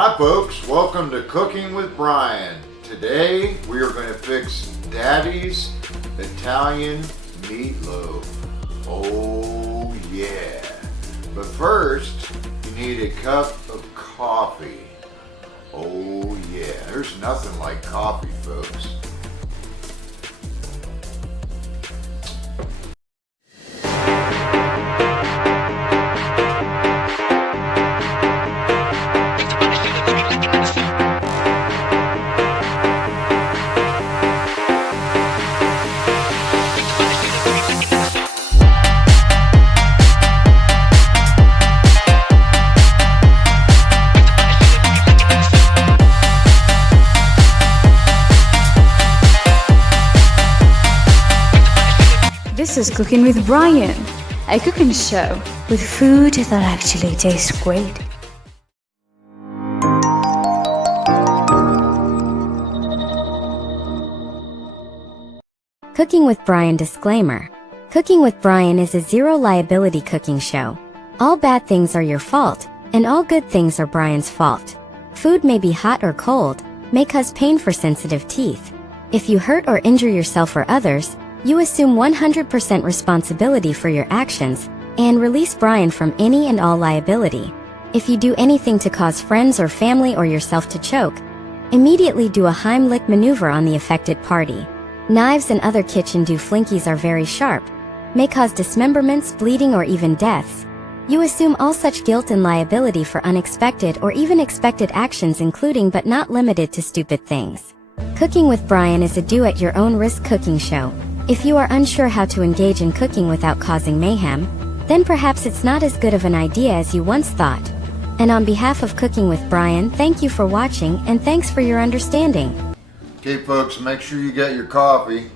Hi folks, welcome to Cooking with Brian. Today we are going to fix Daddy's Italian meatloaf. Oh yeah. But first, you need a cup of coffee. Oh yeah, there's nothing like coffee, folks. This is Cooking with Brian, a cooking show with food that actually tastes great. Cooking with Brian disclaimer. Cooking with Brian is a zero-liability cooking show. All bad things are your fault, and all good things are Brian's fault. Food may be hot or cold, may cause pain for sensitive teeth. If you hurt or injure yourself or others, you assume 100% responsibility for your actions, and release Brian from any and all liability. If you do anything to cause friends or family or yourself to choke, immediately do a Heimlich maneuver on the affected party. Knives and other kitchen dooflinkies are very sharp, may cause dismemberments, bleeding, or even deaths. You assume all such guilt and liability for unexpected or even expected actions, including but not limited to stupid things. Cooking with Brian is a do-at-your-own-risk cooking show. If you are unsure how to engage in cooking without causing mayhem, then perhaps it's not as good of an idea as you once thought. And on behalf of Cooking with Brian, thank you for watching and thanks for your understanding. Okay folks, make sure you get your coffee.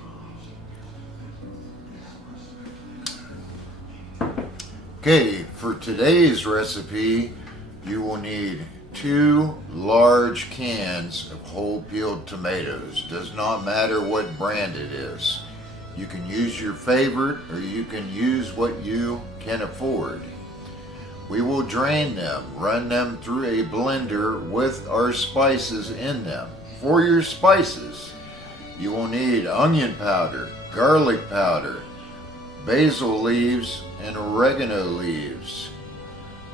Okay, for today's recipe, you will need 2 large cans of whole peeled tomatoes. Does not matter what brand it is. You can use your favorite or you can use what you can afford. We will drain them, run them through a blender with our spices in them. For your spices, you will need onion powder, garlic powder, basil leaves, and oregano leaves.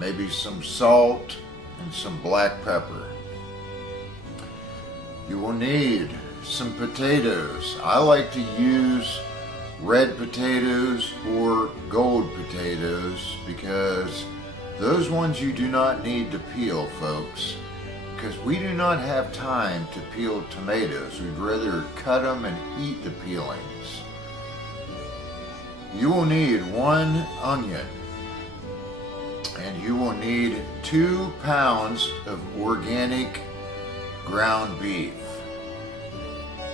Maybe some salt and some black pepper. You will need some potatoes. I like to use red potatoes or gold potatoes because those ones you do not need to peel, folks, because we do not have time to peel tomatoes. We'd rather cut them and eat the peelings. You will need 1 onion, and you will need 2 pounds of organic ground beef.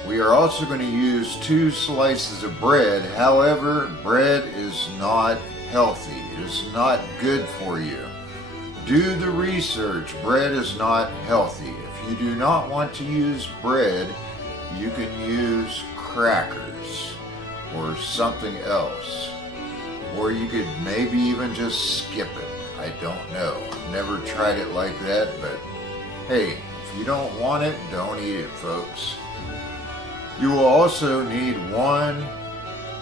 We are also going to use 2 slices of bread. However, bread is not healthy. It is not good for you. Do the research. Bread is not healthy. If you do not want to use bread, you can use crackers or something else. Or you could maybe even just skip it. I don't know. Never tried it like that, but hey, if you don't want it, don't eat it, folks. You will also need 1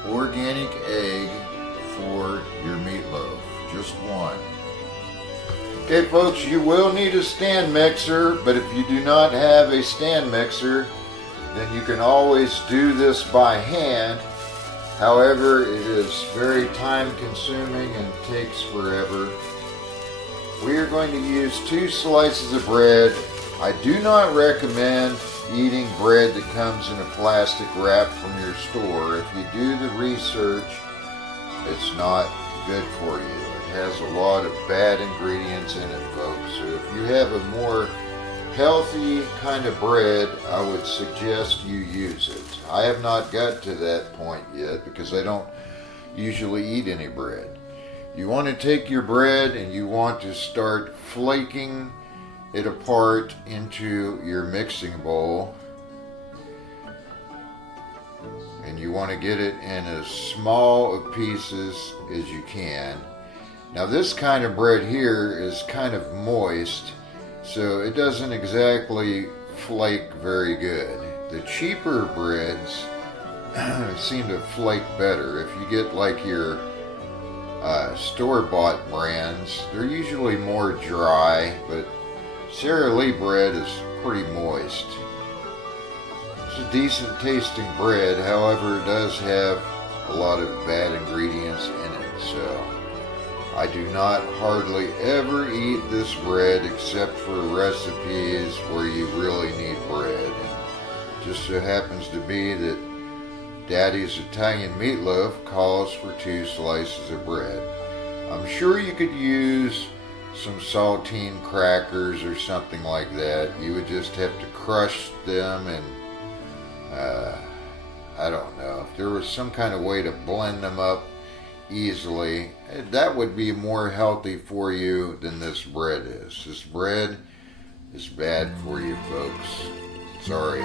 organic egg for your meatloaf. Just 1. Okay folks, you will need a stand mixer, but if you do not have a stand mixer, then you can always do this by hand. However, it is very time consuming and takes forever. We are going to use 2 slices of bread. I do not recommend eating bread that comes in a plastic wrap from your store. If you do the research, it's not good for you. It has a lot of bad ingredients in it, folks. So if you have a more healthy kind of bread, I would suggest you use it. I have not got to that point yet because I don't usually eat any bread. You want to take your bread and you want to start flaking it apart into your mixing bowl, and you want to get it in as small of pieces as you can. Now this kind of bread here is kind of moist, so it doesn't exactly flake very good. The cheaper breads seem to flake better. If you get like your store-bought brands, they're usually more dry, but Sara Lee bread is pretty moist. It's a decent tasting bread, however it does have a lot of bad ingredients in it, so I do not hardly ever eat this bread except for recipes where you really need bread. And just so happens to be that Daddy's Italian Meatloaf calls for 2 slices of bread. I'm sure you could use some saltine crackers or something like that. You would just have to crush them and I don't know, if there was some kind of way to blend them up easily, that would be more healthy for you than this bread is. This bread is bad for you, folks. Sorry.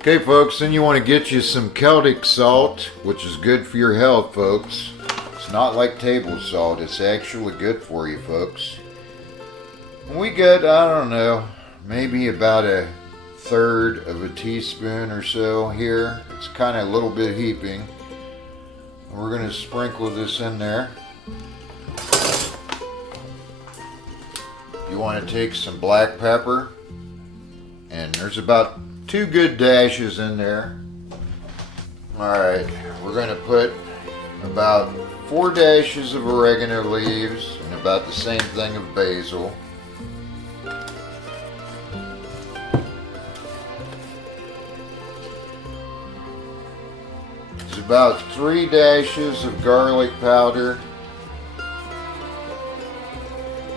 Okay, folks, then you want to get you some Celtic salt, which is good for your health, folks. It's not like table salt. It's actually good for you, folks. And we get, I don't know, maybe about 1/3 of a teaspoon or so here. It's kind of a little bit heaping. And we're going to sprinkle this in there. You want to take some black pepper, and there's about 2 good dashes in there. Alright, we're going to put about 4 dashes of oregano leaves and about the same thing of basil. There's about 3 dashes of garlic powder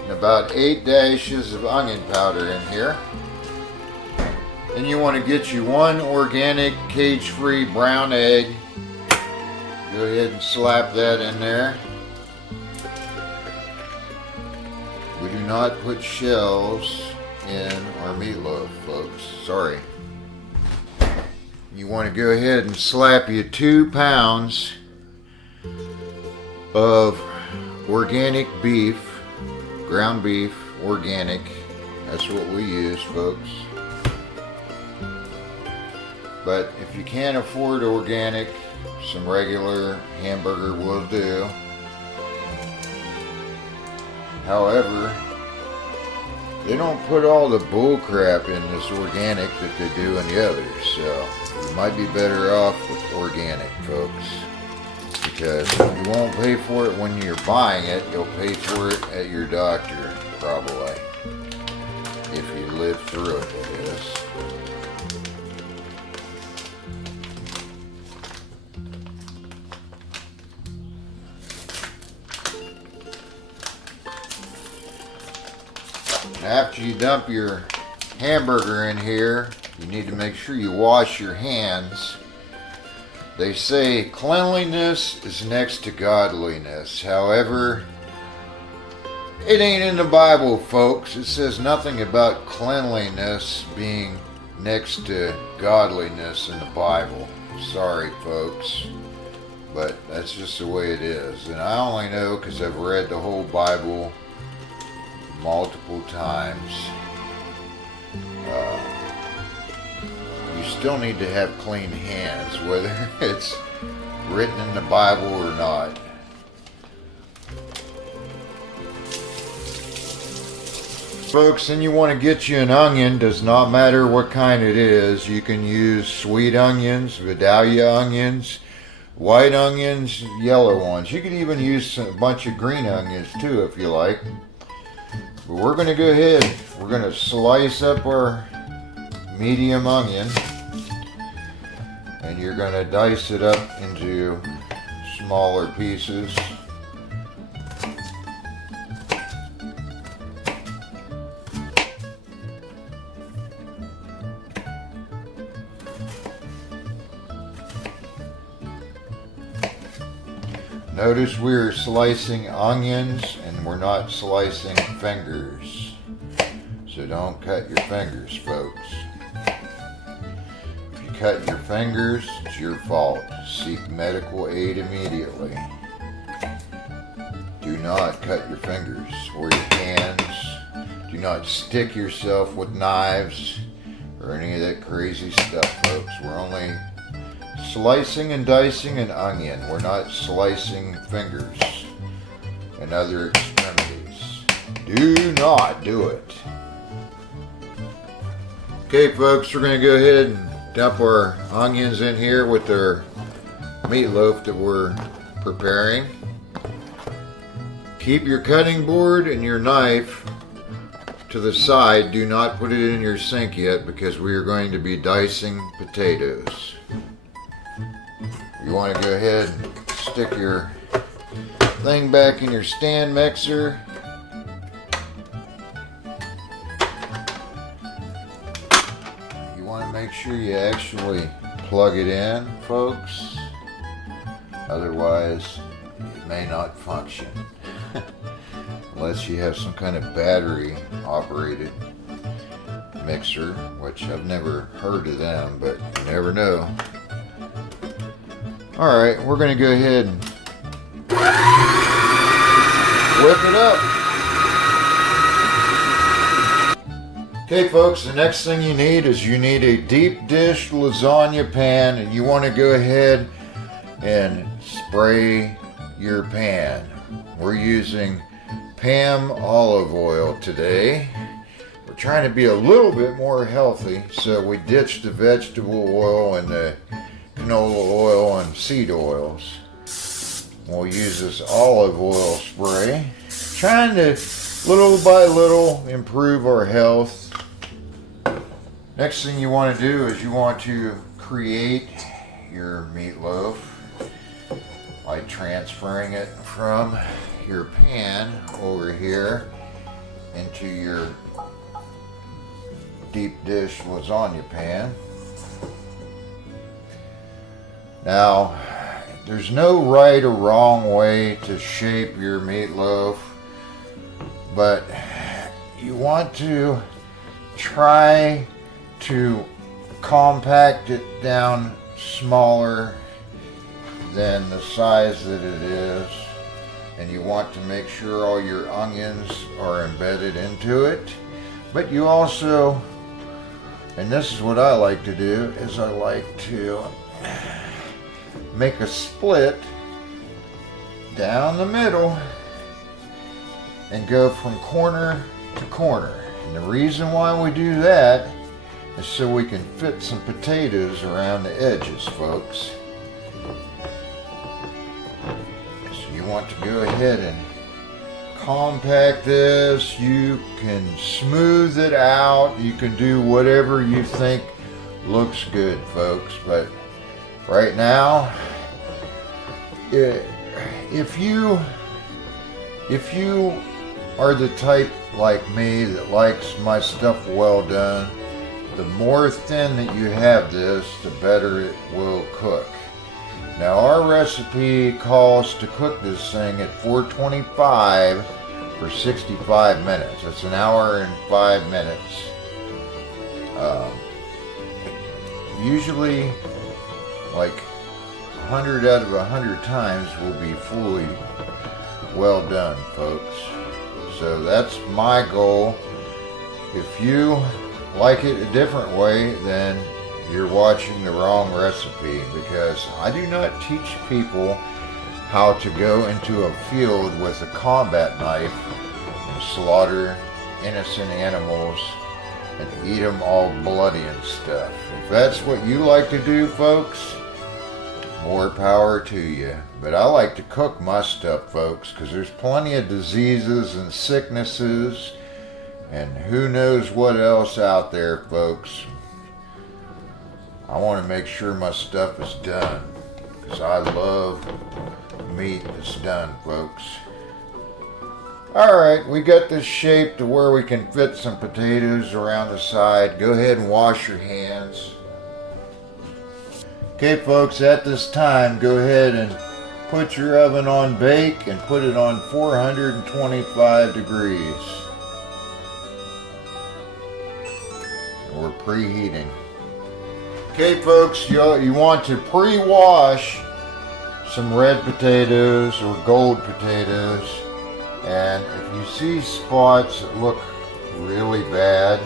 and about 8 dashes of onion powder in here. Then you want to get you 1 organic cage-free brown egg. Go ahead and slap that in there. We do not put shells in our meatloaf, folks. Sorry. You want to go ahead and slap you 2 pounds of organic beef, ground beef, organic. That's what we use, folks. But if you can't afford organic, some regular hamburger will do. However, they don't put all the bull crap in this organic that they do in the others, so you might be better off with organic, folks. Because you won't pay for it when you're buying it, you'll pay for it at your doctor, probably. If you live through it, that is. After you dump your hamburger in here, you need to make sure you wash your hands. They say cleanliness is next to godliness. However, it ain't in the Bible, folks. It says nothing about cleanliness being next to godliness in the Bible. Sorry, folks. But that's just the way it is. And I only know because I've read the whole Bible multiple times. You still need to have clean hands, whether it's written in the Bible or not. Folks, then you want to get you an onion. Does not matter what kind it is. You can use sweet onions, Vidalia onions, white onions, yellow ones. You can even use a bunch of green onions too if you like. But we're going to go ahead, we're going to slice up our medium onion, and you're going to dice it up into smaller pieces. notice we're slicing onions and we're not slicing fingers. So don't cut your fingers, folks. If you cut your fingers, it's your fault. Seek medical aid immediately. Do not cut your fingers or your hands. Do not stick yourself with knives or any of that crazy stuff, folks. We're only slicing and dicing an onion. We're not slicing fingers and other extremities. Do not do it. Okay, folks, we're going to go ahead and dump our onions in here with our meatloaf that we're preparing. Keep your cutting board and your knife to the side. Do not put it in your sink yet because we are going to be dicing potatoes. You want to go ahead and stick your thing back in your stand mixer. You want to make sure you actually plug it in, folks. Otherwise, it may not function. Unless you have some kind of battery operated mixer, which I've never heard of them, but you never know. Alright, we're going to go ahead and whip it up. Okay, folks, the next thing you need is you need a deep dish lasagna pan, and you want to go ahead and spray your pan. We're using Pam olive oil today. We're trying to be a little bit more healthy, so we ditched the vegetable oil and the canola oil and seed oils. We'll use this olive oil spray, trying to little by little improve our health. Next thing you want to do is you want to create your meatloaf by transferring it from your pan over here into your deep dish lasagna pan. Now, there's no right or wrong way to shape your meatloaf, but you want to try to compact it down smaller than the size that it is, and you want to make sure all your onions are embedded into it. But you also, and this is what I like to do, is I like to make a split down the middle and go from corner to corner. And the reason why we do that is so we can fit some potatoes around the edges, folks. So you want to go ahead and compact this. You can smooth it out. You can do whatever you think looks good, folks. But right now, if you are the type like me that likes my stuff well done, the more thin that you have this, the better it will cook. Now our recipe calls to cook this thing at 425 for 65 minutes. That's an hour and 5 minutes. Usually like 100 out of 100 times will be fully well done, folks. So that's my goal. If you like it a different way, then you're watching the wrong recipe, because I do not teach people how to go into a field with a combat knife and slaughter innocent animals and eat them all bloody and stuff. If that's what you like to do, folks, more power to you. But I like to cook my stuff, folks, because there's plenty of diseases and sicknesses and who knows what else out there, folks. I want to make sure my stuff is done, because I love meat that's done, folks. Alright, we got this shape to where we can fit some potatoes around the side. Go ahead and wash your hands. Okay, folks, at this time, go ahead and put your oven on bake and put it on 425 degrees. We're preheating. Okay folks, you want to pre-wash some red potatoes or gold potatoes, and if you see spots that look really bad,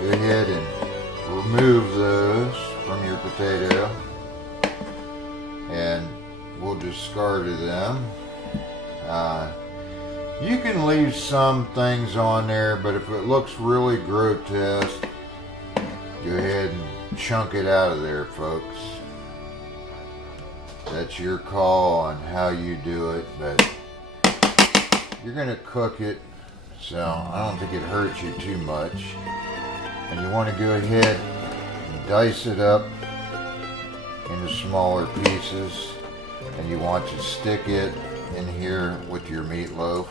go ahead and remove those from your potato, and we'll discard of them. You can leave some things on there, but if it looks really grotesque, go ahead and chunk it out of there, folks. That's your call on how you do it, but you're going to cook it, so I don't think it hurts you too much. And you want to go ahead and dice it up into smaller pieces, and you want to stick it in here with your meatloaf.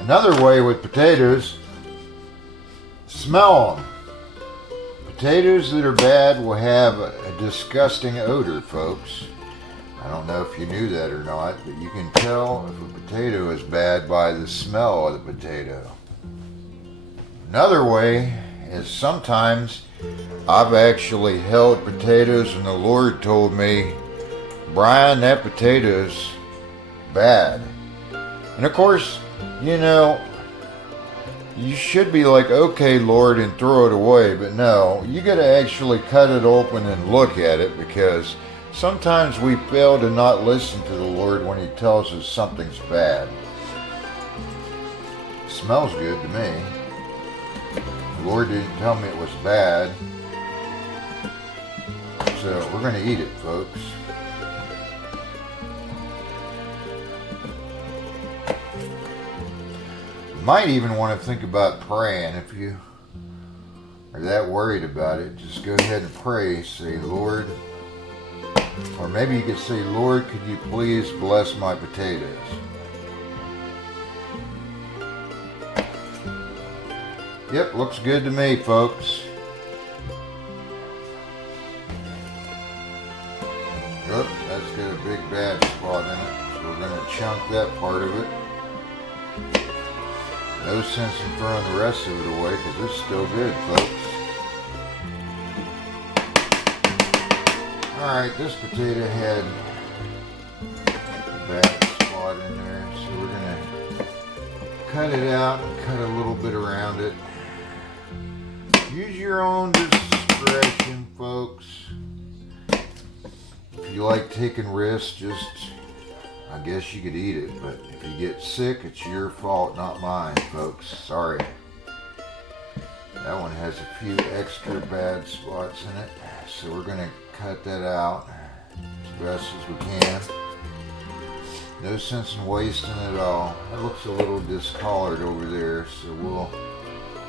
Another way with potatoes, smell them. Potatoes that are bad will have a disgusting odor, folks. I don't know if you knew that or not, but you can tell if a potato is bad by the smell of the potato. Another way is sometimes I've actually held potatoes and the Lord told me, Brian, that potato's bad. And of course, you know, you should be like, okay, Lord, and throw it away. But no, you got to actually cut it open and look at it, because sometimes we fail to not listen to the Lord when He tells us something's bad. It smells good to me. The Lord didn't tell me it was bad. So we're going to eat it, folks. Might even want to think about praying. If you are that worried about it, just go ahead and pray. Say, Lord, or maybe you could say, Lord, could you please bless my potatoes? Yep, looks good to me, folks. Oop, that's got a big bad spot in it, so we're going to chunk that part of it. No sense in throwing the rest of it away, because it's still good, folks. Alright, this potato had a bad spot in there, so we're going to cut it out and cut a little bit around it. Use your own discretion, folks. If you like taking risks, just, I guess you could eat it, but if you get sick, it's your fault, not mine, folks. Sorry. That one has a few extra bad spots in it, so we're going to cut that out as best as we can. No sense in wasting it all. That looks a little discolored over there, so we'll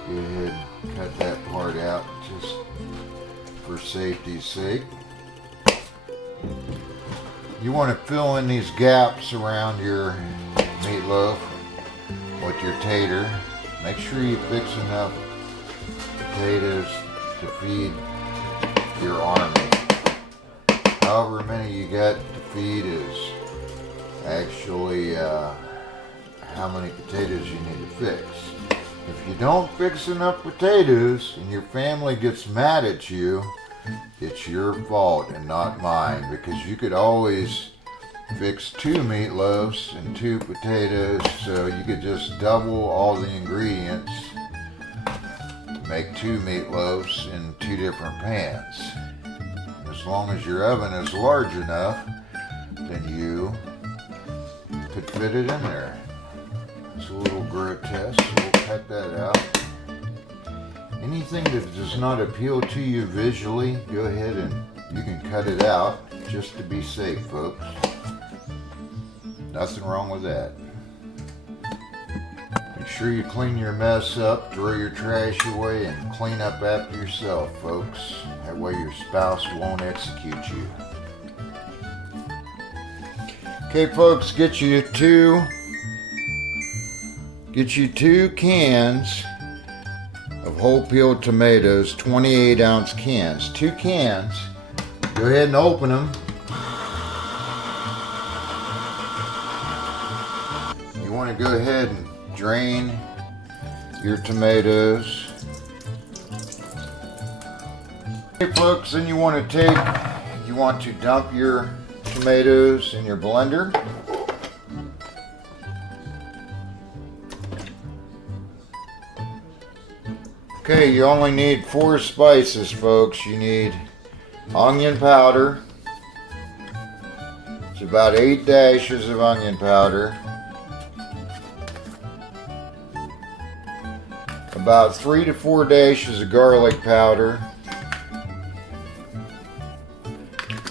go ahead and cut that part out just for safety's sake. You want to fill in these gaps around your meatloaf with your tater. Make sure you fix enough potatoes to feed your army. However many you got to feed is actually how many potatoes you need to fix. If you don't fix enough potatoes and your family gets mad at you, it's your fault and not mine, because you could always fix 2 meatloaves and 2 potatoes, so you could just double all the ingredients to make 2 meatloaves in 2 different pans. As long as your oven is large enough, then you could fit it in there. It's a little grotesque, so we'll cut that out. Anything that does not appeal to you visually, go ahead and you can cut it out just to be safe, folks. Nothing wrong with that. Make sure you clean your mess up, throw your trash away, and clean up after yourself, folks. That way your spouse won't execute you. Okay, folks, get you two cans of whole peeled tomatoes, 28-ounce cans. 2 cans. Go ahead and open them. You want to go ahead and drain your tomatoes. Okay, folks, then you want to dump your tomatoes in your blender. Okay, you only need 4 spices, folks. You need onion powder. It's about 8 dashes of onion powder. About 3 to 4 dashes of garlic powder.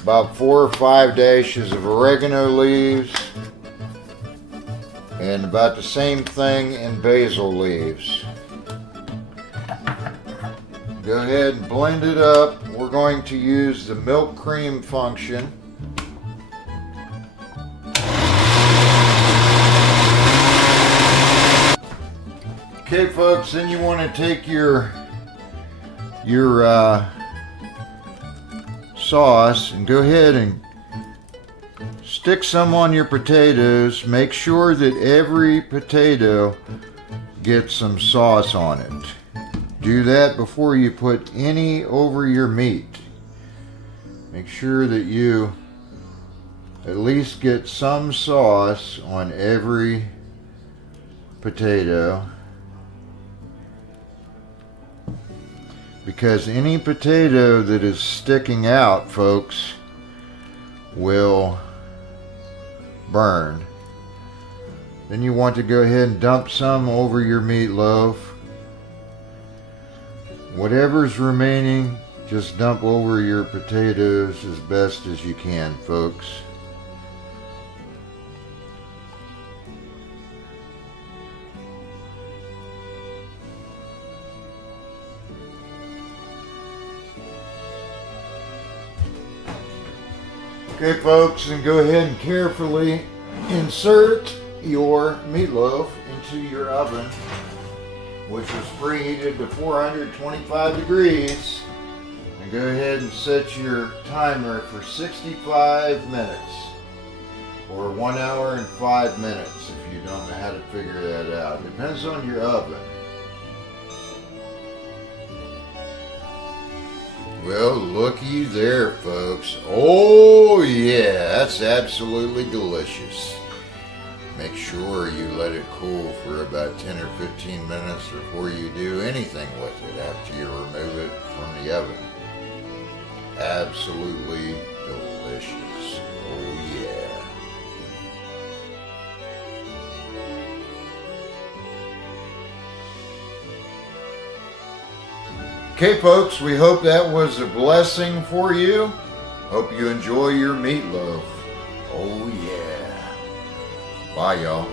About 4 or 5 dashes of oregano leaves. And about the same thing in basil leaves. Go ahead and blend it up. We're going to use the milk cream function. Okay, folks, then you want to take your sauce and go ahead and stick some on your potatoes. Make sure that every potato gets some sauce on it. Do that before you put any over your meat. Make sure that you at least get some sauce on every potato, because any potato that is sticking out, folks, will burn. Then you want to go ahead and dump some over your meatloaf. Whatever's remaining, just dump over your potatoes as best as you can, folks. Okay, folks, and go ahead and carefully insert your meatloaf into your oven, which was preheated to 425 degrees, and go ahead and set your timer for 65 minutes, or 1 hour and 5 minutes if you don't know how to figure that out. Depends on your oven. Well, looky there, folks. Oh yeah, that's absolutely delicious. Make sure you let it cool for about 10 or 15 minutes before you do anything with it after you remove it from the oven. Absolutely delicious. Oh yeah. Okay, folks, we hope that was a blessing for you. Hope you enjoy your meatloaf. Oh yeah. Bye, y'all.